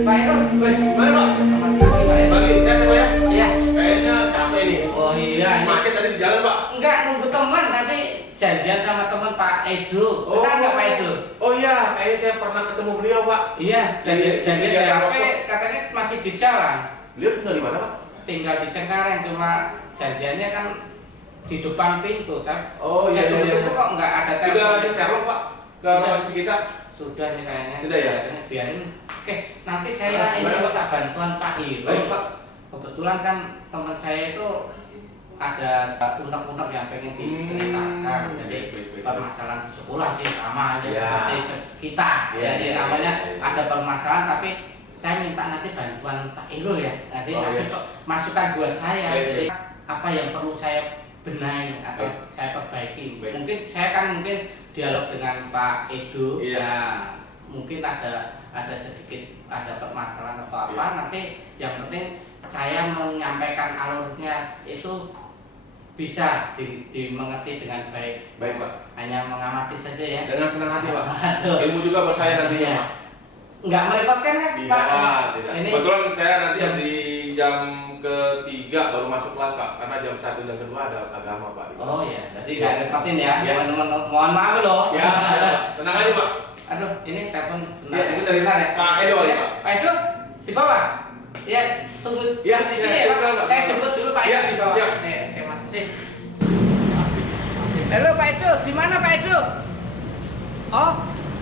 Pak Eko, Gimana Pak? selamat pagi Pak Eko. Pagi, sehat ya Pak ya? Iya. Kayaknya capek nih. Oh iya, ini Macet tadi di jalan Pak. enggak nunggu teman tadi janjian sama teman Pak Edo. Benar nggak Pak Edo? Oh iya, kayaknya saya pernah ketemu beliau Pak. Iya, janjian Di di jalan HP workshop. katanya masih di jalan. Beliau tinggal di mana Pak? Tinggal di Cengkareng, cuma janjiannya kan di depan pintu, Cap. Oh iya, Saya iya, tunggu iya. kok nggak ada Sudah telepon. di Sherlock Pak? Ke Sudah. lokasi kita? Sudah nih kayaknya. Sudah ya? Kayaknya biarin. Oke, nanti saya ini Gimana, Pak? minta bantuan Pak Iro. Baik Pak. Kebetulan kan teman saya itu ada unek-unek yang pengen diceritakan. Jadi Baik. permasalahan di sekolah sih sama aja Ya. seperti kita. Ya, Jadi ya, namanya ya, ya. ada permasalahan tapi saya minta nanti bantuan Pak Iro ya. Nanti Oh, ngasih ya. masukan buat saya. Baik, Jadi apa yang perlu saya benahi atau Baik. saya perbaiki. Baik. Mungkin saya kan dialog dengan Pak Edo. Iya. Nah, mungkin ada sedikit ada permasalahan atau apa. Iya. Nanti yang penting saya menyampaikan alurnya itu bisa dimengerti dengan baik. Baik Pak. Hanya mengamati saja ya. Dengan senang hati Pak. Aduh. Ilmu juga buat saya nantinya Iya. Pak. Nggak merepotkan kan Tidak Pak? Pak, tidak. Ini Kebetulan saya nanti di jam ketiga baru masuk kelas Pak, karena jam 1 dan kedua ada agama Pak. oh ya, jadi Iya. nggak repotin ya. Iya. Mohon maaf loh. Siap, siap Pak. Tenang aja Pak. Aduh, ini telepon Iya, itu dari bentar ya. Pak Edo ya, Ya, Pak. Pak Edo di bawah. Ya, tunggu Iya, di iya, sini iya, ya, Pak. siap, Pak. Saya jemput dulu Pak Edo Iya, di bawah. siap. Oke, makasih. Halo Pak Edo, di mana Pak Edo? Oh,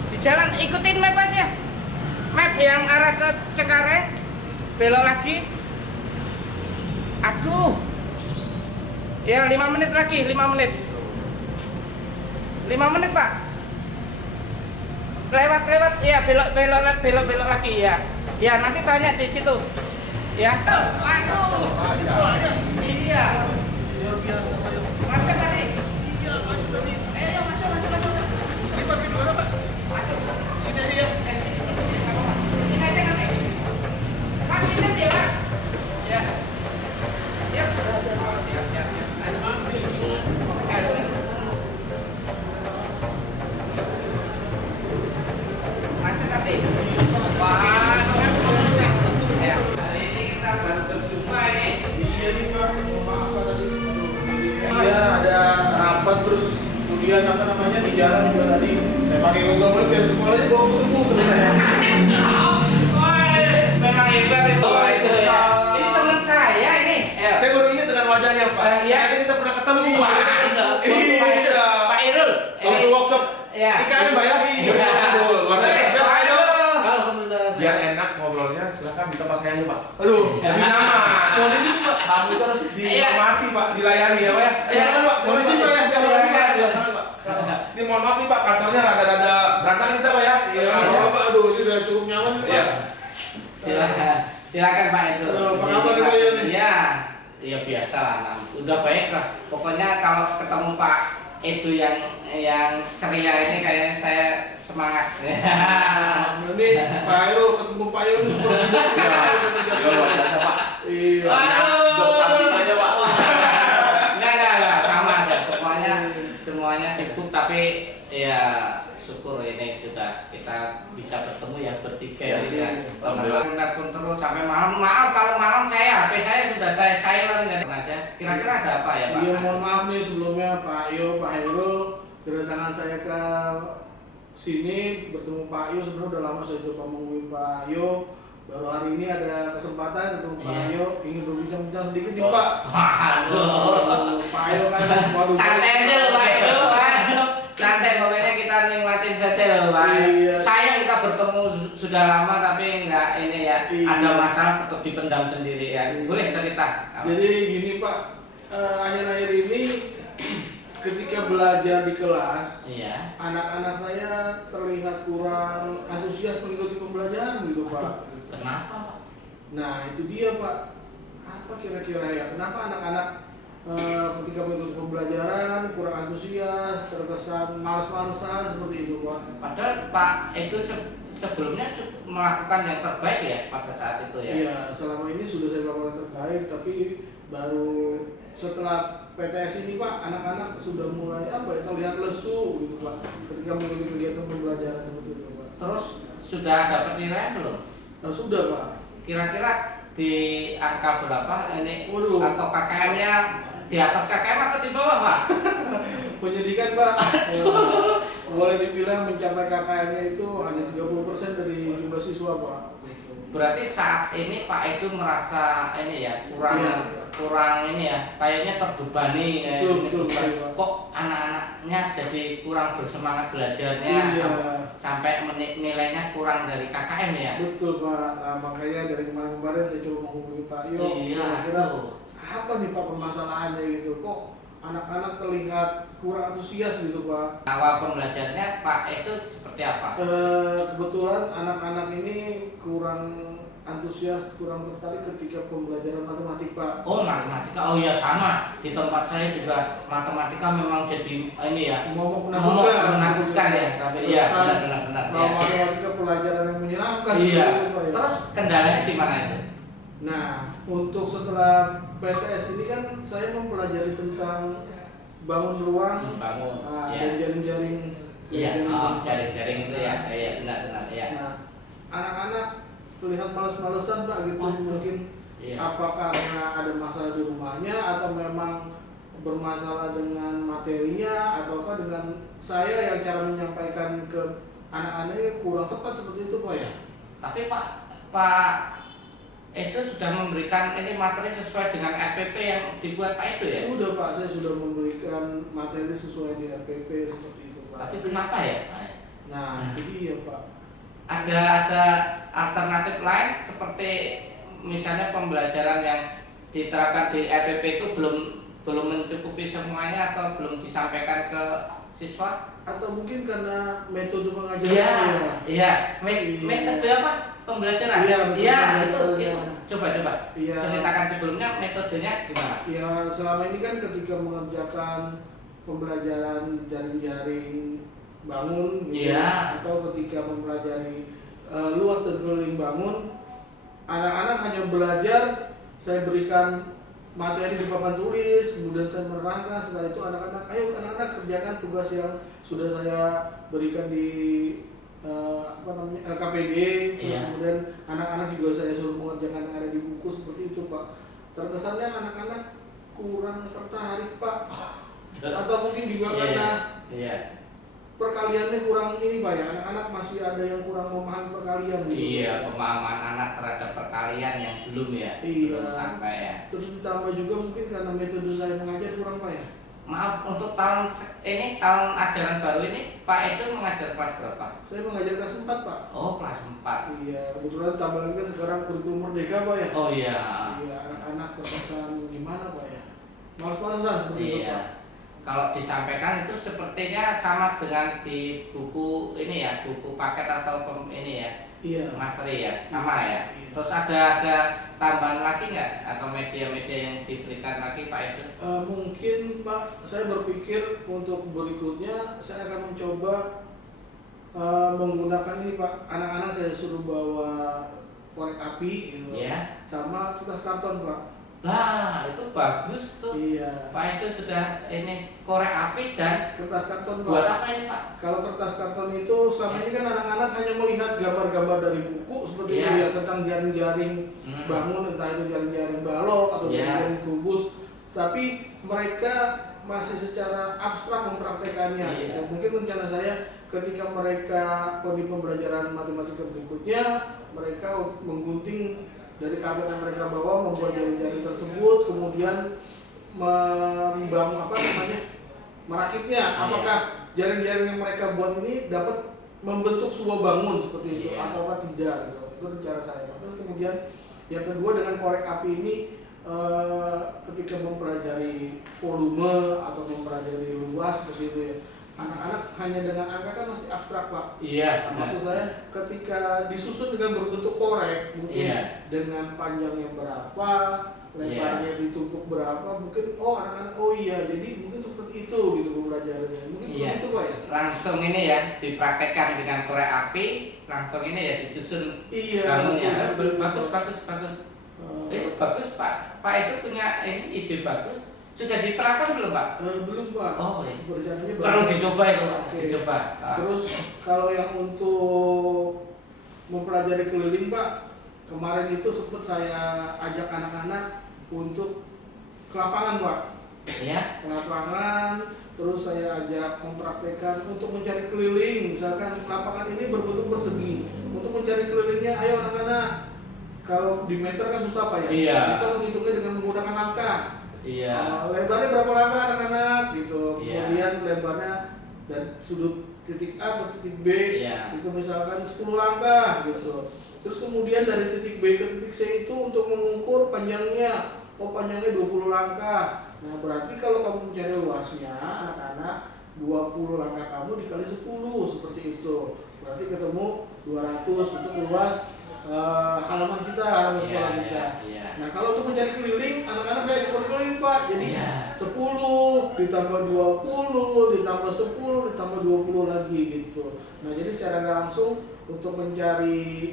di jalan ikutin map aja. Map yang arah ke Cengkareng. Belok lagi. Aduh. Ya, 5 menit lagi, 5 menit. 5 menit, Pak. Lewat, ya belok lagi ya. Ya, nanti tanya di situ. Ya. Aduh. Di sekolahnya? Iya. Luar biasa, Pak. Macet tadi. Iya, macet tadi. Ayo, masuk. Ini parkir di mana, Pak? Masuk. Sini aja ya. Sini, nggak apa-apa. Sini aja nanti. Pak, sini dia, Pak. Ya. Ya. Siap. Aduh. Macet tadi. Wah, ya. Hari ini kita baru berjumpa ini. Iya nih, Pak. Maaf, Pak, tadi. Iya, ada rapat terus kemudian apa namanya di jalan juga tadi. Saya pakai Google Maps dari sekolahnya bawa ketemu terus saya. Wah, memang hebat itu. Ya. Ini teman saya ini. Ayo. Saya baru ingat dengan wajahnya Pak. Iya. Kayaknya kita pernah ketemu. Wah, Iya. Pak Irul. Waktu workshop Iya. IKN Pak ya? Iya. Aduh, luar biasa. Pak Irul. Alhamdulillah. Biar enak ngobrolnya, silakan di tempat saya aja Pak. Aduh, lebih nyaman. Mohon izin Pak. Tamu itu harus Iya. dihormati Pak, dilayani ya Pak ya. Silakan Pak. Mohon izin Pak ya. Silakan Pak. Ini mohon maaf nih Pak, kantornya rada-rada berantakan kita Pak ya. Iya, maaf, Pak. Aduh, ini udah cukup nyaman nih, Iya. Pak. Silakan Pak Irul. Aduh, apa kabar nih, Pak Yoni? Iya. Ya biasa lah, udah baik lah. Pokoknya kalau ketemu Pak Edo yang ceria ini kayaknya saya semangat. Ini Pak Ero ketemu Pak Ero super sibuk. Iya, luar biasa Pak. Iya. Dok samping aja Pak. Enggak, sama aja. Semuanya sibuk tapi ya syukur ini sudah kita bisa bertemu ya bertiga Ya, ini ya. alhamdulillah. Telepon terus sampai malam. Maaf kalau malam HP saya sudah saya silent nggak aja. Kira-kira ada apa ya Pak? Iya, mohon maaf nih sebelumnya Pak Yo, Pak Hairul, kedatangan saya ke sini bertemu Pak Yo. Sebenarnya udah lama saya coba menghubungi Pak Yo. Baru hari ini ada kesempatan ketemu Pak Iya. Yo, ingin berbincang-bincang sedikit nih Oh. Pak. Waduh. Pak Yo kan waduh. Santai aja loh Pak Edo, waduh. Santai pokoknya kita nikmatin saja loh Pak. Iya. Sayang kita bertemu sudah lama tapi nggak ini ya. Iya. Ada masalah tetap dipendam sendiri ya. Iya. Boleh cerita. Jadi gini Pak, akhir-akhir ini ketika belajar di kelas, Iya. anak-anak saya terlihat kurang antusias mengikuti pembelajaran gitu Pak. Kenapa Pak? Nah itu dia Pak, apa kira-kira ya, kenapa anak-anak ketika mengikuti pembelajaran kurang antusias, terkesan malas-malesan seperti itu Pak? Padahal Pak Edo sebelumnya melakukan yang terbaik ya pada saat itu ya. Iya, selama ini sudah saya lakukan yang terbaik, tapi baru setelah PTS ini Pak, anak-anak sudah mulai apa ya, terlihat lesu gitu Pak. Ketika ketika mengikuti kegiatan pembelajaran seperti itu Pak. Terus sudah dapat nilai belum? Nah, sudah Pak. Kira-kira di angka berapa ini? Waduh. Atau KKM-nya di atas KKM atau di bawah, Pak? Penyidikan Pak. Boleh dibilang mencapai KKM-nya itu hanya 30% dari jumlah siswa Pak. Gitu. Berarti saat ini Pak itu merasa ini ya kurang Iya. kurang ini ya kayaknya terbebani kayak Betul, ini, betul, beban. betul. Kok anak-anaknya jadi kurang bersemangat belajarnya Iya. sampai nilainya kurang dari KKM ya. Betul Pak. Nah, makanya dari kemarin-kemarin saya coba menghubungi Pak Yo. Iya, Kira-kira tuh. apa nih Pak permasalahannya gitu? Kok anak-anak terlihat kurang antusias gitu Pak? Awal pembelajarannya Pak itu seperti apa? Kebetulan anak-anak ini kurang antusias, kurang tertarik ketika pembelajaran matematik Pak. Oh, matematika. Oh ya sama. Di tempat saya juga matematika memang jadi ini ya. Momok Menakutkan ya. Tapi iya benar-benar ya. Matematika pelajaran yang menyeramkan Iya. seperti itu, Pak, ya. Terus kendalanya di mana itu? Nah, untuk setelah PTS ini kan saya mempelajari tentang bangun ruang, Bangun. dan Ya. jaring-jaring. Iya. Oh, jaring-jaring. jaring-jaring itu ya. Iya benar-benar ya. Nah, anak-anak terlihat males-malesan Pak gitu. Waduh. Mungkin Iya. apa karena ada masalah di rumahnya atau memang bermasalah dengan materinya ataukah dengan saya yang cara menyampaikan ke anak-anaknya kurang tepat seperti itu Pak ya? Tapi Pak itu sudah memberikan ini materi sesuai dengan RPP yang dibuat Pak itu ya. Sudah Pak, saya sudah memberikan materi sesuai di RPP seperti itu Pak. Tapi kenapa ya? Nah, itu dia Pak. Ada alternatif lain seperti misalnya pembelajaran yang diterapkan di RPP itu belum mencukupi semuanya atau belum disampaikan ke siswa? Atau mungkin karena metode pengajaran Iya, ya. iya. Iya. Metode apa? Pembelajaran. Iya, metode Iya, pembelajarannya. itu. Coba. Iya. Ceritakan sebelumnya metodenya gimana? Ya, selama ini kan ketika mengerjakan pembelajaran jaring-jaring bangun gitu Iya. atau ketika mempelajari luas dan keliling bangun, anak-anak hanya belajar, saya berikan materi di papan tulis, kemudian saya menerangkan, setelah itu ayo anak-anak kerjakan tugas yang sudah saya berikan di LKPD, terus Iya. kemudian anak-anak juga saya suruh mengerjakan yang ada di buku seperti itu Pak. Terkesannya anak-anak kurang tertarik Pak, atau mungkin juga karena Iya. perkaliannya kurang ini Pak ya, anak-anak masih ada yang kurang memahami perkalian gitu. Iya, pemahaman anak terhadap perkalian yang belum ya. Iya. Belum sampai ya. Terus ditambah juga mungkin karena metode saya mengajar kurang Pak ya. Maaf untuk tahun ajaran baru ini Pak itu mengajar kelas berapa? Saya mengajar kelas 4 Pak. Oh, kelas 4. Iya, kebetulan tambah lagi kan sekarang kurikulum merdeka Pak ya. Oh iya. Iya, anak-anak terkesan gimana Pak ya, males-malesan seperti itu Iya. Pak. Kalau disampaikan itu sepertinya sama dengan di buku ini ya, buku paket atau ini ya, Iya. materi ya, sama ya. Iya. Terus ada tambahan lagi nggak atau media-media yang diberikan lagi Pak itu? Mungkin Pak, saya berpikir untuk berikutnya saya akan mencoba menggunakan ini Pak, anak-anak saya suruh bawa korek api gitu, Iya. sama kertas karton Pak. Nah, itu bagus tuh. Iya. Pak itu sudah ini korek api dan Kertas karton Pak. buat apa ini Pak? Kalau kertas karton itu selama ini kan anak-anak hanya melihat gambar-gambar dari buku seperti Iya. itu ya, tentang jaring-jaring bangun, entah itu jaring-jaring balok atau Iya. jaring-jaring kubus. Tapi mereka masih secara abstrak mempraktekannya. Iya. Gitu. Mungkin rencana saya ketika mereka di pembelajaran matematika berikutnya, mereka menggunting dari kabel yang mereka bawa, membuat jaring-jaring tersebut, kemudian merakitnya. Apakah jaring-jaring yang mereka buat ini dapat membentuk sebuah bangun seperti itu ataukah tidak gitu. Itu rencana saya. Terus kemudian yang kedua dengan korek api ini ketika mempelajari volume atau mempelajari luas seperti itu ya, anak-anak hanya dengan angka kan masih abstrak Pak. Iya. Nah, maksud saya ketika disusun dengan berbentuk korek, mungkin Iya. dengan panjangnya berapa, lebarnya ditumpuk berapa, mungkin anak-anak iya, jadi mungkin seperti itu gitu pembelajarannya. Mungkin seperti itu Pak ya. Langsung ini ya dipraktekkan dengan korek api, langsung ini ya disusun Iya. bangunnya. betul, betul. Bagus. Itu bagus Pak. Pak itu punya ini ide bagus. Sudah diterapkan belum Pak? Belum Pak. Oh iya. Rencananya Perlu dicoba itu, Oke. dicoba. Terus kalau yang untuk mempelajari keliling Pak, kemarin itu sempat saya ajak anak-anak untuk ke lapangan Pak. Ya. Ke lapangan, terus saya ajak mempraktekkan untuk mencari keliling. Misalkan lapangan ini berbentuk persegi. Untuk mencari kelilingnya, ayo anak-anak. Kalau di meter kan susah Pak ya. Iya. Kita menghitungnya dengan menggunakan langkah. Iya. Lebarnya berapa langkah anak-anak gitu. Iya. Kemudian lebarnya dari sudut titik A ke titik B Iya. itu misalkan 10 langkah gitu. Terus kemudian dari titik B ke titik C itu untuk mengukur panjangnya. Oh panjangnya 20 langkah. Nah berarti kalau kamu mencari luasnya anak-anak 20 langkah kamu dikali 10 seperti itu. Berarti ketemu 200 untuk luas halaman kita, halaman sekolah kita. Iya. Nah kalau untuk mencari keliling, anak-anak saya ikut keliling Pak. Jadi Iya. 10 ditambah 20 ditambah 10 ditambah 20 lagi gitu. Nah jadi secara nggak langsung untuk mencari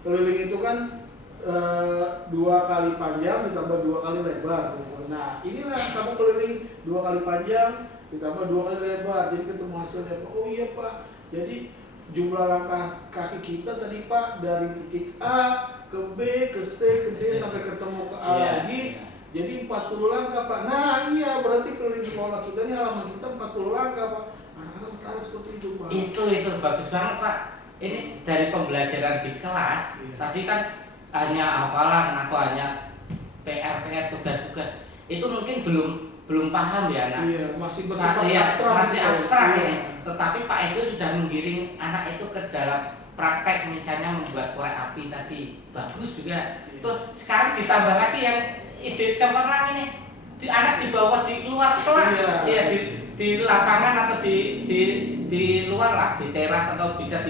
keliling itu kan 2 kali panjang ditambah 2 kali lebar gitu. Nah inilah kamu keliling 2 kali panjang ditambah 2 kali lebar. Jadi ketemu hasilnya Pak. Oh iya Pak. Jadi jumlah langkah kaki kita tadi Pak dari titik A ke B ke C ke D sampai ketemu ke A Iya. lagi jadi 40 langkah Pak. Nah iya berarti keliling sekolah kita ini halaman kita 40 langkah Pak. Anak-anak tertarik seperti itu Pak. Itu bagus banget Pak. Ini dari pembelajaran di kelas. Iya. Tadi kan hanya hafalan atau hanya PR tugas-tugas. Itu mungkin belum paham ya anak. Iya masih bersifat Iya, abstrak. masih gitu. abstrak Iya. ini. Tetapi Pak Edo sudah menggiring anak itu ke dalam praktek misalnya membuat korek api tadi. Bagus juga. Iya. Terus sekarang ditambah lagi yang ide cemerlang ini. Anak dibawa di luar kelas. Iya. Iya, di lapangan atau di luar lah, di teras atau bisa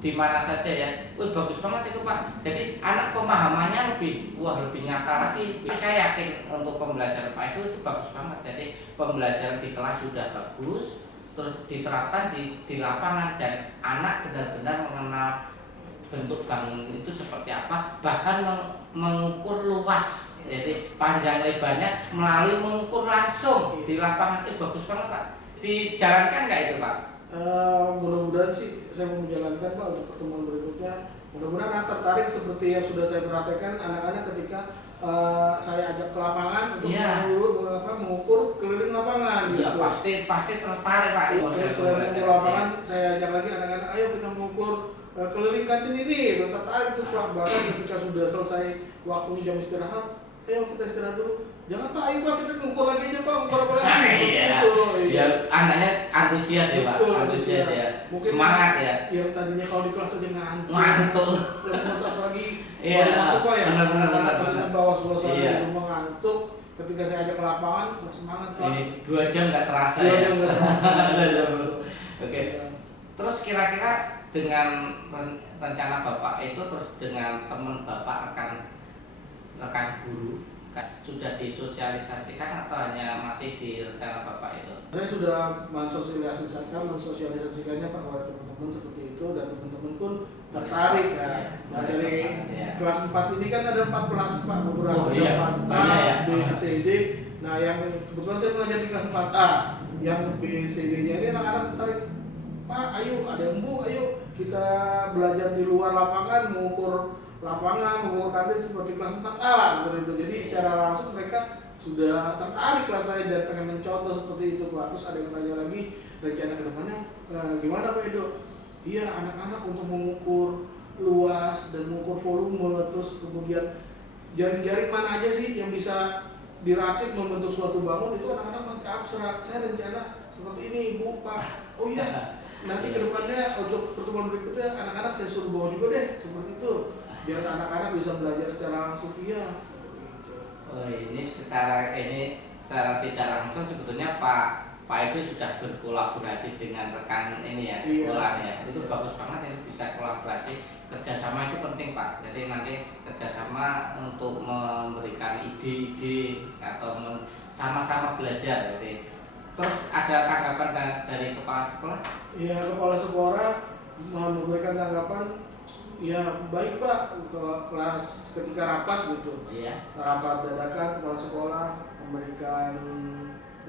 di mana saja ya. Wih bagus banget itu Pak. Jadi anak pemahamannya lebih nyata lagi. Saya yakin untuk pembelajaran Pak itu bagus banget. Jadi pembelajaran di kelas sudah bagus, terus diterapkan di lapangan dan anak benar-benar mengenal bentuk bangun itu seperti apa, bahkan mengukur luas. Jadi panjang lebarnya melalui mengukur langsung di lapangan itu bagus banget Pak. Dijalankan nggak itu Pak? Mudah-mudahan sih saya mau menjalankan Pak untuk pertemuan berikutnya. Mudah-mudahan anak tertarik seperti yang sudah saya perhatikan anak-anak ketika saya ajak ke lapangan untuk Iya. mengukur keliling lapangan Ya gitu. pasti tertarik Pak. Terus selain mengukur lapangan, saya ajak lagi anak-anak, ayo kita mengukur keliling kantin ini. Tertarik tuh Pak. Bahkan ketika sudah selesai waktu jam istirahat, ayo kita istirahat dulu. Jangan Pak, ayo Pak kita mengukur lagi aja Pak, mengukur apa lagi? Seperti Iya. itu. Ya anaknya antusias ya Pak, Betul, antusias ya. Mungkin Semangat ya. Yang tadinya kalau di kelas aja ngantuk. Ngantuk. Terus apalagi Iya, baru masuk Pak ya. benar. Pasti bawa suasana Iya. di rumah ngantuk. Ketika saya ajak ke lapangan, semangat Pak. Ini 2 jam nggak terasa 2 ya. jam nggak terasa. Oke. Iya. Terus kira-kira dengan rencana Bapak itu terus dengan teman Bapak rekan guru sudah disosialisasikan atau hanya masih di rencana Bapak itu? Saya sudah mensosialisasikannya Pak kepada teman-teman seperti itu dan teman-teman pun tertarik ya. Nah dari kelas 4 ini kan ada 4 kelas Pak kebetulan Oh, ada iya. 4A, Banyak ya. B, C, D. Nah yang kebetulan saya mengajar di kelas 4A, yang B, C, D-nya ini anak-anak tertarik. Pak, ayo ada yang Bu, ayo kita belajar di luar lapangan mengukur lapangan, mengukur kantin seperti kelas 4A seperti itu. Jadi secara langsung mereka sudah tertarik kelas lain dan pengen mencontoh seperti itu Pak. Terus ada yang tanya lagi rencana ke depannya gimana Pak Edo? Iya anak-anak untuk mengukur luas dan mengukur volume, terus kemudian jaring-jaring mana aja sih yang bisa dirakit membentuk suatu bangun itu anak-anak masih abstrak. Saya rencana seperti ini Bu Pak. Oh iya nanti ke depannya untuk pertemuan berikutnya anak-anak saya suruh bawa juga deh seperti itu biar anak-anak bisa belajar secara langsung. Iya seperti itu. Oh ini secara tidak langsung sebetulnya Pak itu sudah berkolaborasi dengan rekan ini ya sekolah ya. Itu bagus banget ini bisa kolaborasi, kerjasama itu penting Pak. Jadi nanti kerjasama untuk memberikan ide-ide atau sama-sama belajar. Jadi terus ada tanggapan dari kepala sekolah? Iya kepala sekolah memberikan tanggapan. Ya baik Pak ke kelas ketika rapat gitu. Iya. Rapat dadakan kepala sekolah memberikan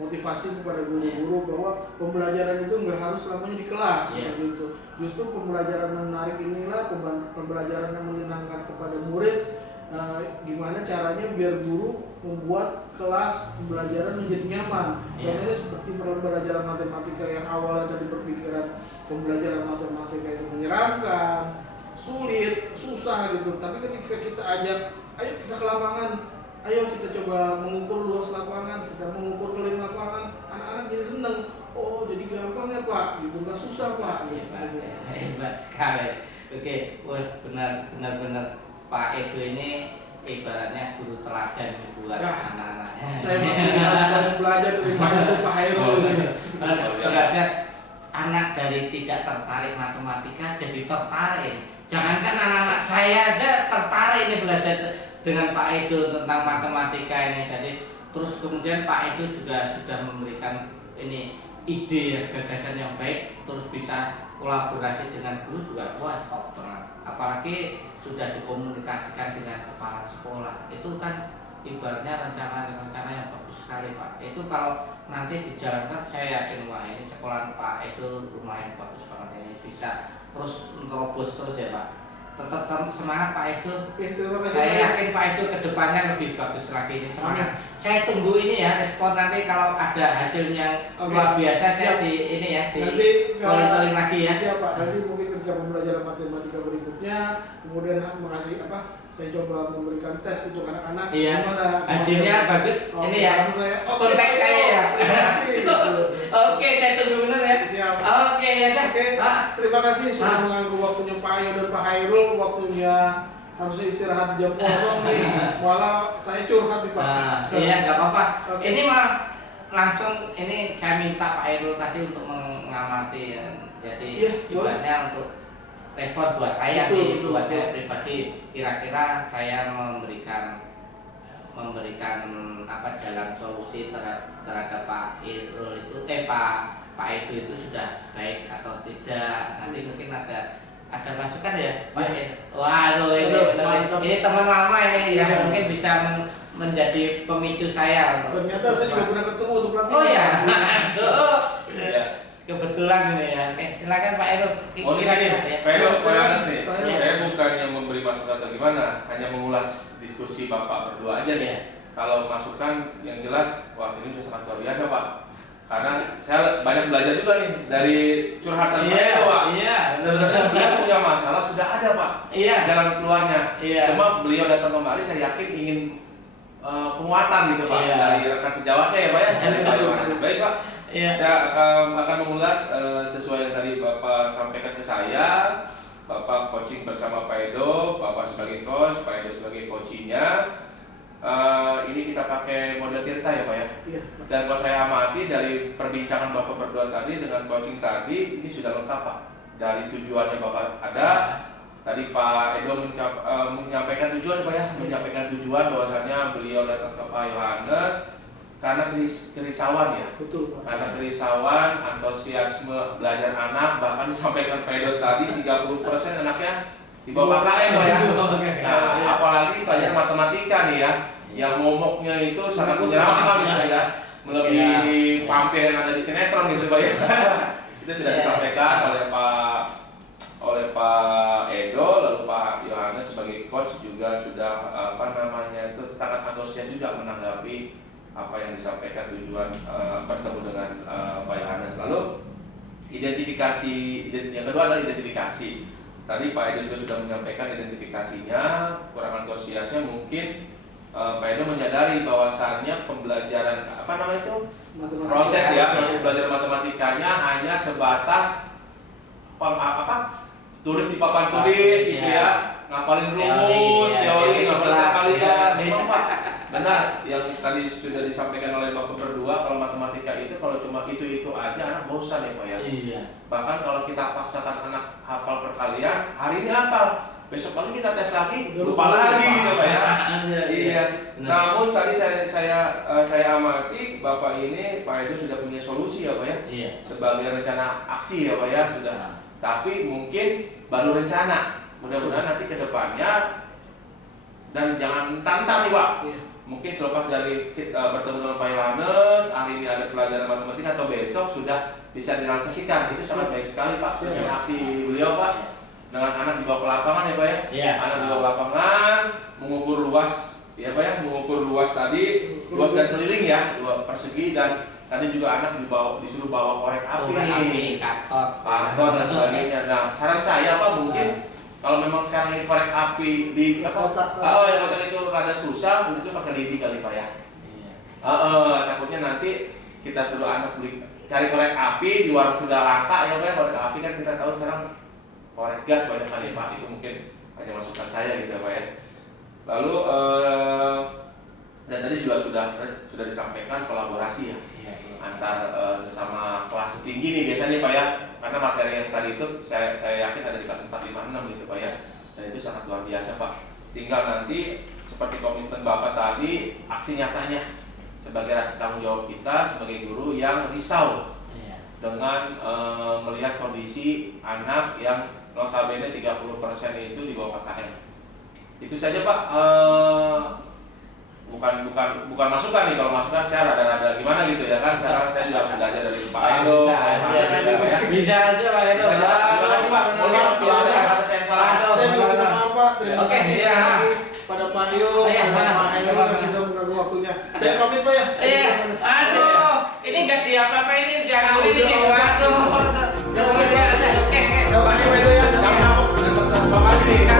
motivasi kepada guru-guru bahwa pembelajaran itu nggak harus selamanya di kelas seperti itu. Justru pembelajaran menarik inilah pembelajaran yang menyenangkan kepada murid. Gimana caranya biar guru membuat kelas pembelajaran menjadi nyaman. Contohnya seperti pembelajaran matematika yang awalnya tadi berpikiran pembelajaran matematika itu menyeramkan, sulit, susah gitu. Tapi ketika kita ajak, ayo kita ke lapangan, ayo kita coba mengukur luas lapangan, kita mengukur keliling lapangan, anak-anak jadi seneng. Oh jadi gampang ya Pak, gitu nggak susah Pak. Hebat sekali. Oke, wah benar Pak Edo ini ibaratnya guru teladan buat anak-anaknya. Saya masih harus banyak belajar dari Pak Hairul ini. Belajar anak dari tidak tertarik matematika jadi tertarik. Jangankan anak-anak saya aja tertarik ini belajar dengan Pak Edo tentang matematika ini. Jadi terus kemudian Pak Edo juga sudah memberikan ini ide gagasan yang baik, terus bisa kolaborasi dengan guru juga wah top banget. Apalagi sudah dikomunikasikan dengan kepala sekolah, itu kan ibaratnya rencana yang bagus sekali Pak. Itu kalau nanti dijalankan saya yakin wah ini sekolah Pak itu lumayan bagus banget ini, bisa terus menerobos terus ya Pak. Tetap semangat Pak Edo. Oke, terima kasih. Saya yakin Pak Edo kedepannya lebih bagus lagi ini, semangat. Saya tunggu ini ya respon nanti kalau ada hasil yang luar biasa. Saya di ini ya di calling lagi ya. Siapa? Nanti mungkin ketika pembelajaran matematika berikutnya, kemudian mengasih saya coba memberikan tes untuk anak-anak. Iya. Gimana? Hasilnya bagus. Ini ya. Kontak saya ya. Oke, saya tunggu benar ya. Siap. Oke ya kan. Oke. Terima kasih sudah mengganggu waktunya Pak Ayo dan Pak Hairul. Waktunya harusnya istirahat di jam kosong nih. Malah saya curhat nih Pak. Iya, nggak apa-apa. Ini malah langsung ini saya minta Pak Hairul tadi untuk mengamati ya. Jadi ibaratnya untuk respon buat saya buat saya pribadi, kira-kira saya memberikan jalan solusi terhadap Pak Irul itu Pak Edo itu sudah baik atau tidak. Nanti mungkin ada masukan ya Pak Edo. Waduh ini teman lama ini yang mungkin bisa menjadi pemicu saya untuk. Ternyata saya juga pernah ketemu untuk pelatihan. Oh ya, aduh. Kebetulan ini ya. Oke, silakan Pak Edo. Kira-kira Pak Edo, saya bukannya memberi masukan atau gimana, hanya mengulas diskusi Bapak berdua aja nih. Kalau masukan yang jelas, wah ini sudah sangat luar biasa Pak. Karena saya banyak belajar juga nih dari curhatan Pak Edo Pak. Iya. Sebenarnya beliau punya masalah sudah ada Pak. Iya. Jalan keluarnya. Iya. Cuma beliau datang kemari, saya yakin ingin penguatan gitu Pak dari rekan sejawatnya ya Pak ya. Baik Pak. Iya. Saya akan mengulas sesuai yang tadi Bapak sampaikan ke saya. Bapak coaching bersama Pak Edo, Bapak sebagai coach, Pak Edo sebagai coachingnya. Ini kita pakai model Tirta ya Pak ya. Iya. Dan kalau saya amati dari perbincangan Bapak berdua tadi dengan coaching tadi, ini sudah lengkap Pak. Dari tujuannya Bapak ada. Tadi Pak Edo menyampaikan tujuan Pak ya, menyampaikan tujuan bahwasannya beliau datang ke Pak Yohanes karena kerisauan ya. Betul Pak. Karena kerisauan, antusiasme belajar anak, bahkan disampaikan Pak Edo tadi 30% anaknya di bawah KKM Pak ya. Nah, apalagi pelajaran matematika nih ya, yang momoknya itu sangat menyeramkan gitu ya, melebihi vampir yang ada di sinetron gitu Pak ya. Itu sudah disampaikan oleh Pak Edo, lalu Pak Yohanes sebagai coach juga sudah itu sangat antusias juga menanggapi apa yang disampaikan tujuan bertemu dengan Pak Yohanes. Lalu identifikasi yang kedua adalah identifikasi. Tadi Pak Edo juga sudah menyampaikan identifikasinya, kurang antusiasnya mungkin Pak Edo menyadari bahwasannya pembelajaran proses ya, belajar matematikanya hanya sebatas tulis di papan tulis gitu ya, ngapalin rumus, teori, ngapalin perkalian, memang Pak. Benar, yang tadi sudah disampaikan oleh Bapak berdua, kalau matematika itu kalau cuma itu aja anak bosan ya Pak ya. Iya. Bahkan kalau kita paksakan anak hafal perkalian, hari ini hafal, besok pagi kita tes lagi, lupa lagi gitu Pak ya. Iya. Namun tadi saya amati Bapak ini, Pak Edo sudah punya solusi ya Pak ya. Iya. Sebagai rencana aksi ya Pak ya sudah. Tapi mungkin baru rencana. Mudah-mudahan nanti ke depannya dan jangan tantang nih Pak. Iya. mungkin selepas dari bertemu dengan Pak Yohanes, hari ini ada pelajaran matematika atau besok sudah bisa direalisasikan. Itu sangat baik sekali Pak, dengan aksi beliau Pak. Dengan anak dibawa ke lapangan ya Pak ya. Iya. Anak dibawa ke lapangan, mengukur luas ya Pak ya, mengukur luas tadi, luas dan keliling ya, luas persegi, dan tadi juga anak disuruh bawa korek api, karton dan sebagainya. Nah, saran saya Pak mungkin kalau memang sekarang ini korek api di kotak. yang kotak itu rada susah, mungkin pakai lidi kali Pak ya. Takutnya nanti kita suruh anak beli cari korek api di warung sudah langka ya Pak ya. Korek api kan kita tahu sekarang korek gas banyak kali Pak, itu mungkin hanya masukan saya gitu Pak ya. Lalu dan tadi juga sudah disampaikan kolaborasi ya antar sesama kelas tinggi nih biasanya Pak ya, karena materi yang tadi itu saya yakin ada di kelas 4, 5, 6 gitu Pak ya, dan itu sangat luar biasa Pak. Tinggal nanti seperti komitmen Bapak tadi, aksi nyatanya sebagai rasa tanggung jawab kita sebagai guru yang risau dengan melihat kondisi anak yang notabene 30% itu di bawah KKM. Itu saja Pak. Bukan masukan nih, kalau masukan saya rada-rada gimana gitu ya kan. Sekarang saya juga harus belajar dari Pak Edo. Bisa aja Pak Edo. Terima kasih Pak. Mohon bila ada kata saya yang salah. Saya juga minta maaf Pak. Terima kasih iya. sekali pada Pak Dio, pada Pak Heru yang sudah mengganggu waktunya. Saya pamit Pak ya. Iya. Aduh, ini nggak diapa-apa ini jangan ini nih. Waduh. Terima kasih Pak Edo ya. Jangan ngambek. Terima kasih nih.